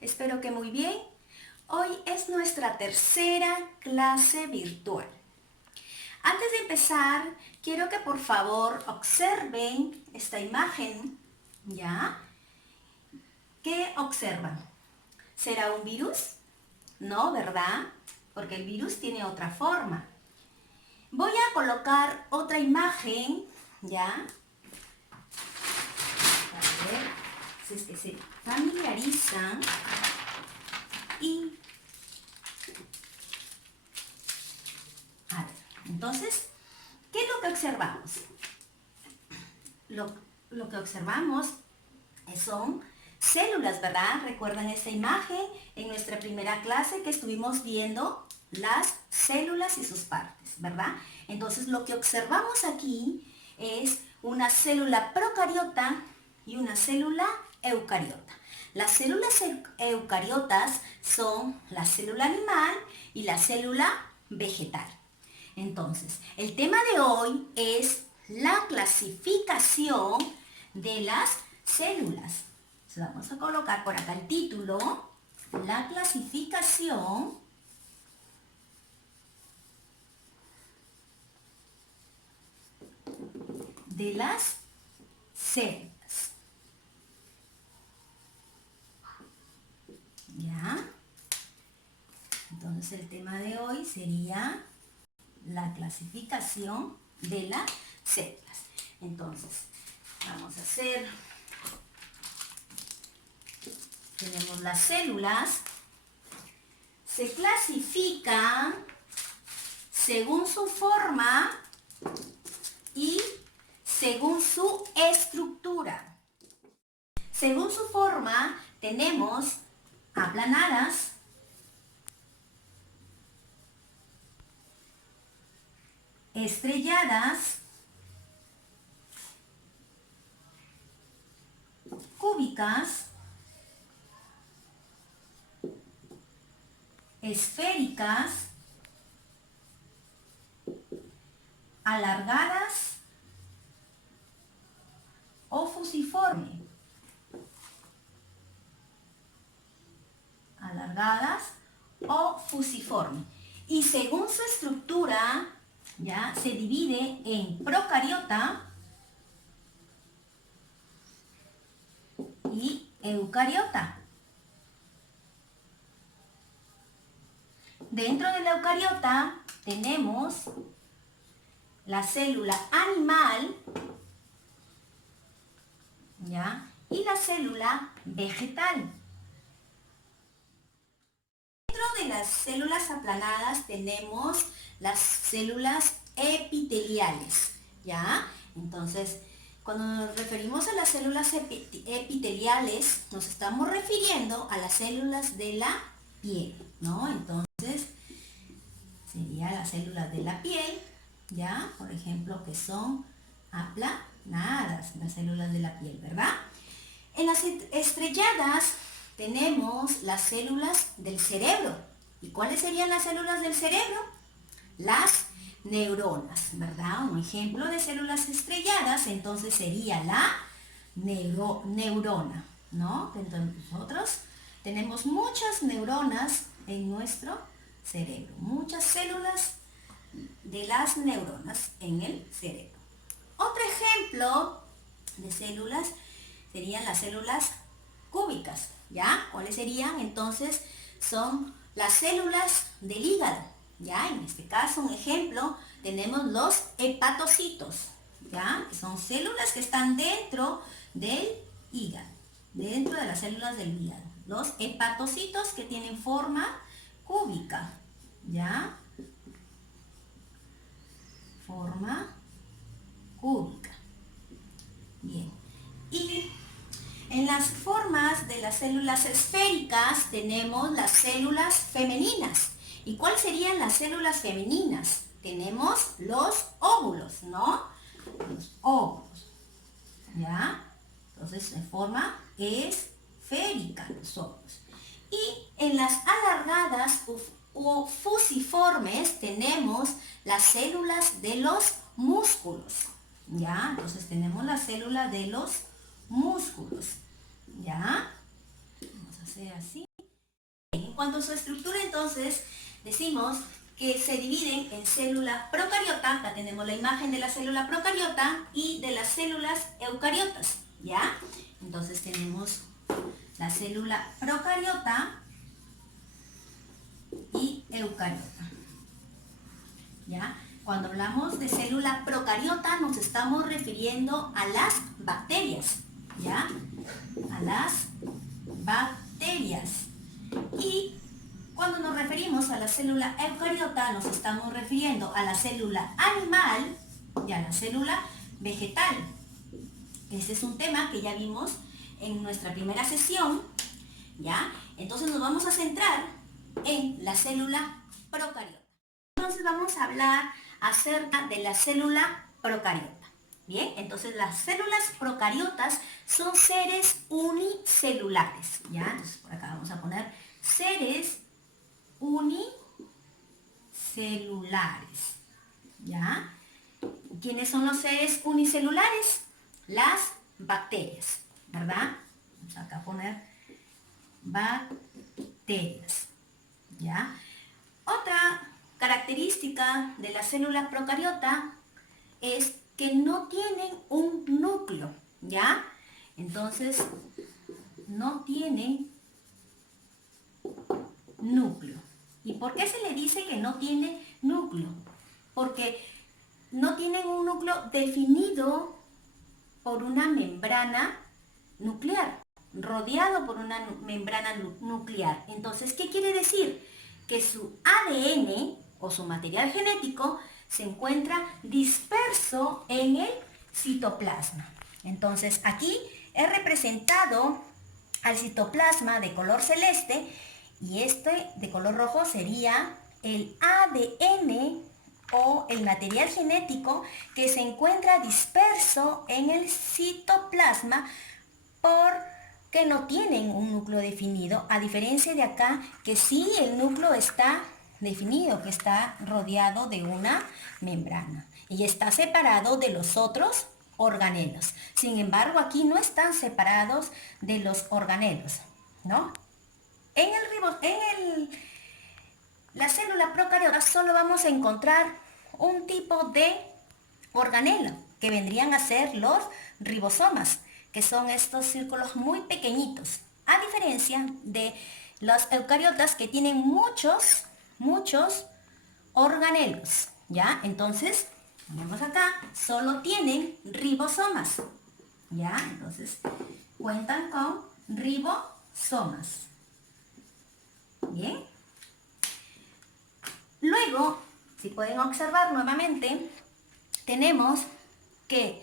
Espero que muy bien. Hoy es nuestra tercera clase virtual. Antes de empezar, quiero que por favor observen esta imagen, ¿ya? ¿Qué observan? ¿Será un virus? No, ¿verdad? Porque el virus tiene otra forma. Voy a colocar otra imagen, ¿ya? A ver, si es que se familiarizan. Y a ver, entonces, ¿qué es lo que observamos? Lo que observamos son células, ¿verdad? ¿Recuerdan esta imagen en nuestra primera clase que estuvimos viendo las células y sus partes, ¿verdad? Entonces, lo que observamos aquí es una célula procariota y una célula eucariota. Las células eucariotas son la célula animal y la célula vegetal. Entonces, el tema de hoy es la clasificación de las células. Entonces, vamos a colocar por acá el título, la clasificación de las células. ¿Ya? Entonces, el tema de hoy sería la clasificación de las células. Entonces, vamos a hacer, tenemos las células, se clasifican según su forma y según su estructura. Según su forma, tenemos aplanadas, estrelladas, cúbicas, esféricas, alargadas o fusiforme. Alargadas o fusiforme. Y según su estructura, ya se divide en procariota y eucariota. Dentro de la eucariota tenemos la célula animal, ¿ya? Y la célula vegetal. Dentro de las células aplanadas tenemos las células epiteliales, ¿ya? Entonces, cuando nos referimos a las células epiteliales, nos estamos refiriendo a las células de la piel, ¿no? Entonces, serían las células de la piel, ¿ya? Por ejemplo, que son aplanadas, las células de la piel, ¿verdad? En las estrelladas tenemos las células del cerebro. ¿Y cuáles serían las células del cerebro? Las neuronas, ¿verdad? Un ejemplo de células estrelladas, entonces sería la neurona, ¿no? Entonces nosotros tenemos muchas neuronas en nuestro cerebro, muchas células de las neuronas en el cerebro. Otro ejemplo de células serían las células cúbicas, ¿ya? ¿Cuáles serían? Entonces, son las células del hígado, ¿ya? En este caso, un ejemplo, tenemos los hepatocitos, ¿ya? Que son células que están dentro del hígado, dentro de las células del hígado. Los hepatocitos que tienen forma cúbica, ¿ya? Forma cúbica. Bien. Y en las formas de las células esféricas tenemos las células femeninas. ¿Y cuáles serían las células femeninas? Tenemos los óvulos, ¿no? Los óvulos, ¿ya? Entonces, de forma esférica los óvulos. Y en las alargadas o fusiformes tenemos las células de los músculos, ¿ya? Entonces tenemos las células de los músculos, ¿ya? Vamos a hacer así. cuanto a su estructura, entonces, decimos que se dividen en células procariota, acá tenemos la imagen de la célula procariota y de las células eucariotas, ¿ya? Entonces tenemos la célula procariota y eucariota, ¿ya? Cuando hablamos de célula procariota nos estamos refiriendo a las bacterias, ¿ya? A las bacterias. Y cuando nos referimos a la célula eucariota nos estamos refiriendo a la célula animal y a la célula vegetal. Ese es un tema que ya vimos en nuestra primera sesión, ¿ya? Entonces nos vamos a centrar en la célula procariota. Entonces vamos a hablar acerca de la célula procariota. Bien, entonces las células procariotas son seres unicelulares, ¿ya? Entonces por acá vamos a poner seres unicelulares, ¿ya? ¿Quiénes son los seres unicelulares? Las bacterias, ¿verdad? Vamos acá a poner bacterias, ¿ya? Otra característica de la célula procariota es que no tienen un núcleo, ¿ya? Entonces, no tienen núcleo. ¿Y por qué se le dice que no tiene núcleo? Porque no tienen un núcleo definido por una membrana nuclear, rodeado por una membrana nuclear. Entonces, ¿qué quiere decir? Que su ADN o su material genético se encuentra disperso en el citoplasma. Entonces, aquí he representado al citoplasma de color celeste y este de color rojo sería el ADN o el material genético que se encuentra disperso en el citoplasma porque no tienen un núcleo definido, a diferencia de acá que sí el núcleo está definido, que está rodeado de una membrana y está separado de los otros organelos. Sin embargo, aquí no están separados de los organelos, ¿no? La célula procariota solo vamos a encontrar un tipo de organelo, que vendrían a ser los ribosomas, que son estos círculos muy pequeñitos, a diferencia de los eucariotas que tienen muchos organelos, ¿ya? Entonces, vemos acá, solo tienen ribosomas, ¿ya? Entonces, cuentan con ribosomas. Bien. Luego, si pueden observar nuevamente, tenemos que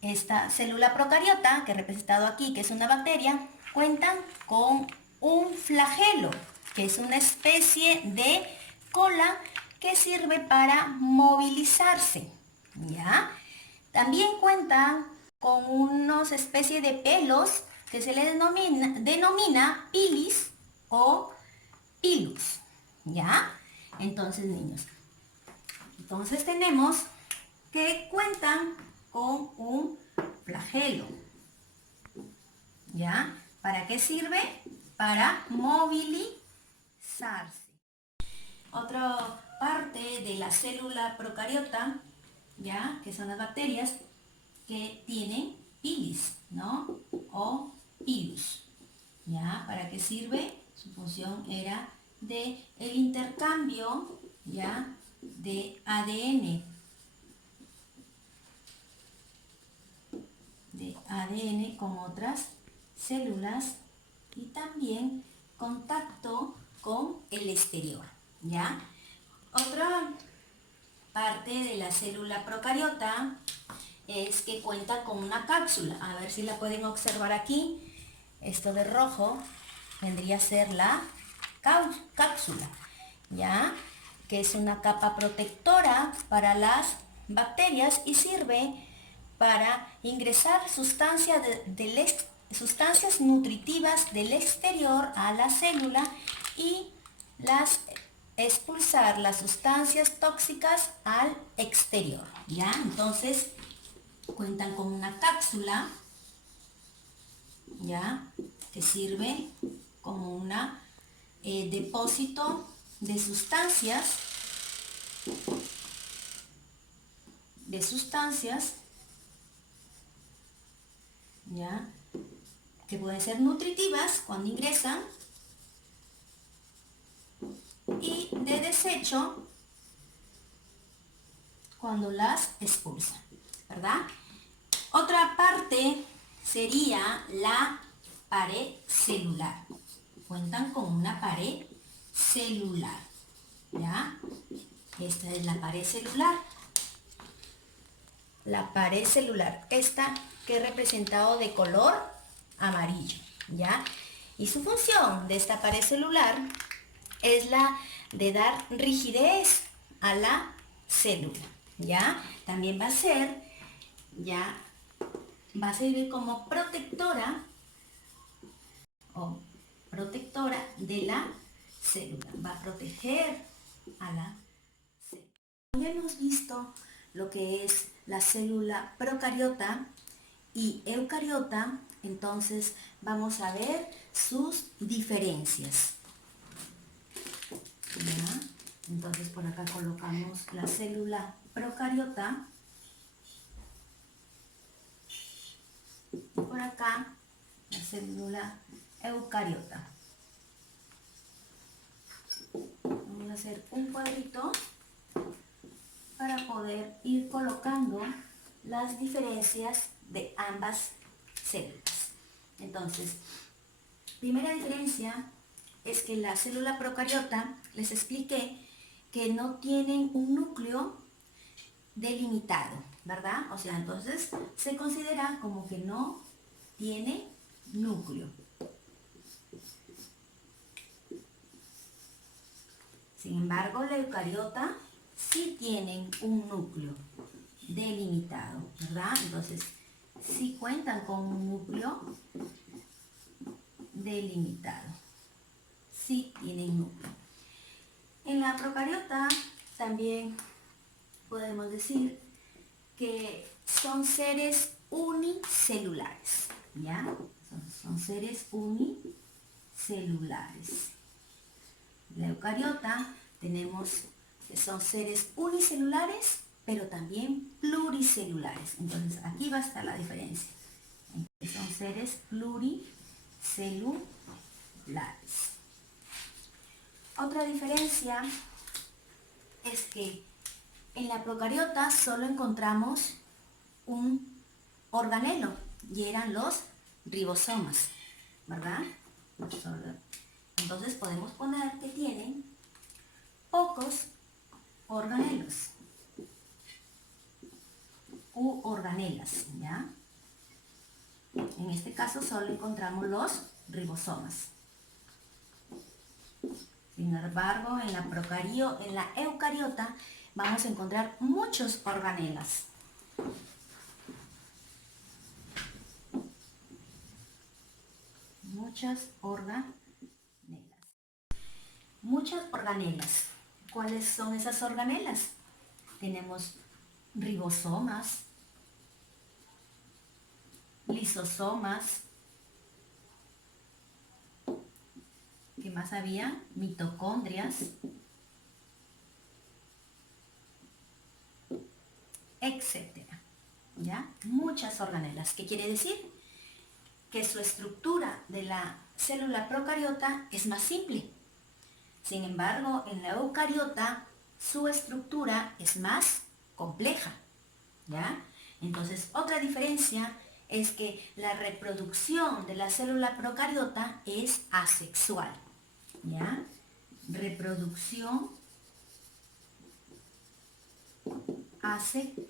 esta célula procariota, que he representado aquí, que es una bacteria, cuentan con un flagelo, que es una especie de cola que sirve para movilizarse, ¿ya? También cuentan con unas especies de pelos que se les denomina pilis o pilus, ¿ya? Entonces, niños, entonces tenemos que cuentan con un flagelo, ¿ya? ¿Para qué sirve? Para movilizarse. Otra parte de la célula procariota, ¿ya? Que son las bacterias que tienen pilis, ¿no? O pilus, ¿ya? ¿Para qué sirve? Su función era de el intercambio, ¿ya? De ADN. De ADN con otras células y también contacto con el exterior, ¿ya? Otra parte de la célula procariota es que cuenta con una cápsula. A ver si la pueden observar aquí. Esto de rojo vendría a ser la cápsula, ¿ya? Que es una capa protectora para las bacterias y sirve para ingresar sustancias nutritivas del exterior a la célula y expulsar las sustancias tóxicas al exterior, ¿ya? Entonces, cuentan con una cápsula, ¿ya? Que sirve como una depósito de sustancias, ¿ya? Que pueden ser nutritivas cuando ingresan y de desecho cuando las expulsan, ¿verdad? Otra parte sería la pared celular. Cuentan con una pared celular, ¿ya? Esta es la pared celular. La pared celular, esta que he representado de color amarillo, ¿ya? Y su función de esta pared celular es la de dar rigidez a la célula, ¿ya? También va a ser, ya, va a servir como protectora o protectora de la célula. Va a proteger a la célula. Ya hemos visto lo que es la célula procariota y eucariota, entonces vamos a ver sus diferencias. ¿Ya? Entonces por acá colocamos la célula procariota y por acá la célula eucariota. Vamos a hacer un cuadrito para poder ir colocando las diferencias de ambas células. Entonces, primera diferencia es que la célula procariota, les expliqué que no tienen un núcleo delimitado, ¿verdad? O sea, entonces se considera como que no tiene núcleo. Sin embargo, la eucariota sí tienen un núcleo delimitado, ¿verdad? Entonces, sí cuentan con un núcleo delimitado. Sí tienen núcleo. En la procariota también podemos decir que son seres unicelulares, ¿ya? Son seres unicelulares. La eucariota tenemos que son seres unicelulares, pero también pluricelulares. Entonces, aquí va a estar la diferencia. Son seres pluricelulares. Otra diferencia es que en la procariota solo encontramos un organelo y eran los ribosomas, ¿verdad? Entonces podemos poner que tienen pocos organelos u organelas, ¿ya? En este caso solo encontramos los ribosomas. Sin embargo, en la eucariota vamos a encontrar muchos organelas. Muchas organelas. ¿Cuáles son esas organelas? Tenemos ribosomas, lisosomas, ¿qué más había? Mitocondrias, etcétera, ¿ya? Muchas organelas. ¿Qué quiere decir? Que su estructura de la célula procariota es más simple. Sin embargo, en la eucariota su estructura es más compleja, ¿ya? Entonces, otra diferencia es que la reproducción de la célula procariota es asexual, ¿ya? Reproducción asexual.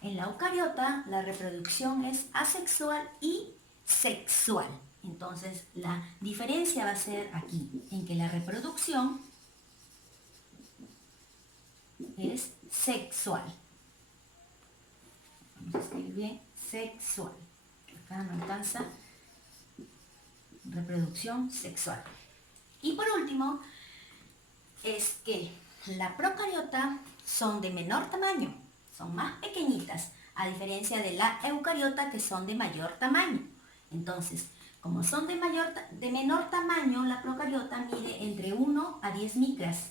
En la eucariota la reproducción es asexual y sexual. Entonces la diferencia va a ser aquí, en que la reproducción es sexual. Vamos a escribir bien, sexual. Acá no alcanza, reproducción sexual. Y por último, es que la procariota son de menor tamaño, son más pequeñitas, a diferencia de la eucariota que son de mayor tamaño. Entonces, Como son de menor tamaño, la procariota mide entre 1 a 10 micras.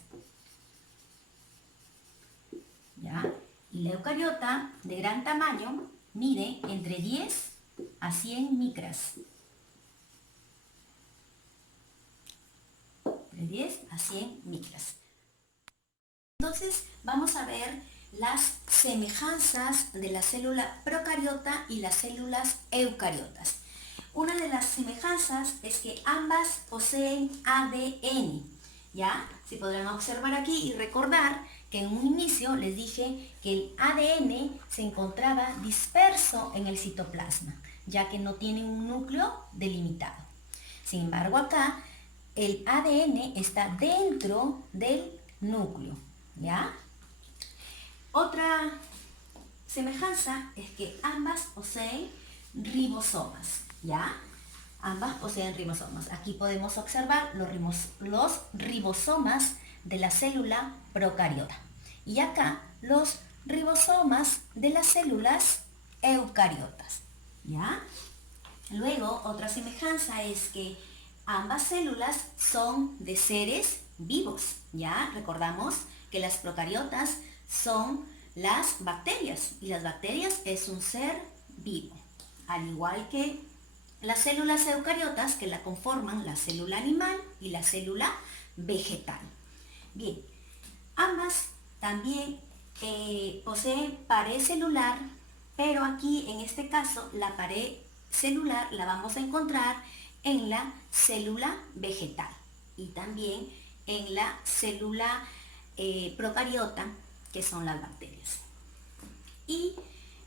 ¿Ya? Y la eucariota de gran tamaño mide entre 10 a 100 micras. De 10 a 100 micras. Entonces vamos a ver las semejanzas de la célula procariota y las células eucariotas. Una de las semejanzas es que ambas poseen ADN, ¿ya? Si podrán observar aquí y recordar que en un inicio les dije que el ADN se encontraba disperso en el citoplasma, ya que no tiene un núcleo delimitado. Sin embargo, acá el ADN está dentro del núcleo, ¿ya? Otra semejanza es que ambas poseen ribosomas, ¿ya? Ambas poseen ribosomas. Aquí podemos observar los ribosomas de la célula procariota. Y acá los ribosomas de las células eucariotas, ¿ya? Luego, otra semejanza es que ambas células son de seres vivos, ¿ya? Recordamos que las procariotas son las bacterias y las bacterias es un ser vivo, al igual que las células eucariotas que la conforman la célula animal y la célula vegetal. Bien, ambas también poseen pared celular, pero aquí en este caso la pared celular la vamos a encontrar en la célula vegetal y también en la célula procariota, que son las bacterias. Y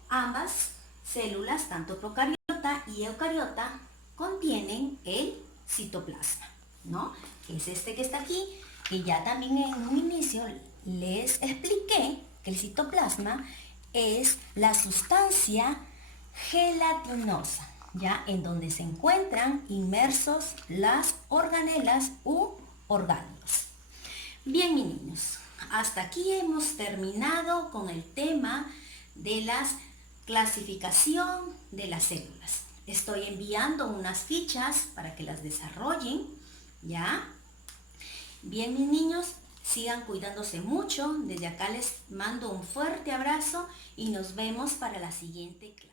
ambas células, tanto procariota y eucariota, contienen el citoplasma, ¿no? Que es este que está aquí, que ya también en un inicio les expliqué que el citoplasma es la sustancia gelatinosa, ¿ya? En donde se encuentran inmersos las organelas u orgánulos. Bien, mis niños, hasta aquí hemos terminado con el tema de la clasificación de las células. Estoy enviando unas fichas para que las desarrollen, ¿ya? Bien, mis niños, sigan cuidándose mucho. Desde acá les mando un fuerte abrazo y nos vemos para la siguiente clase.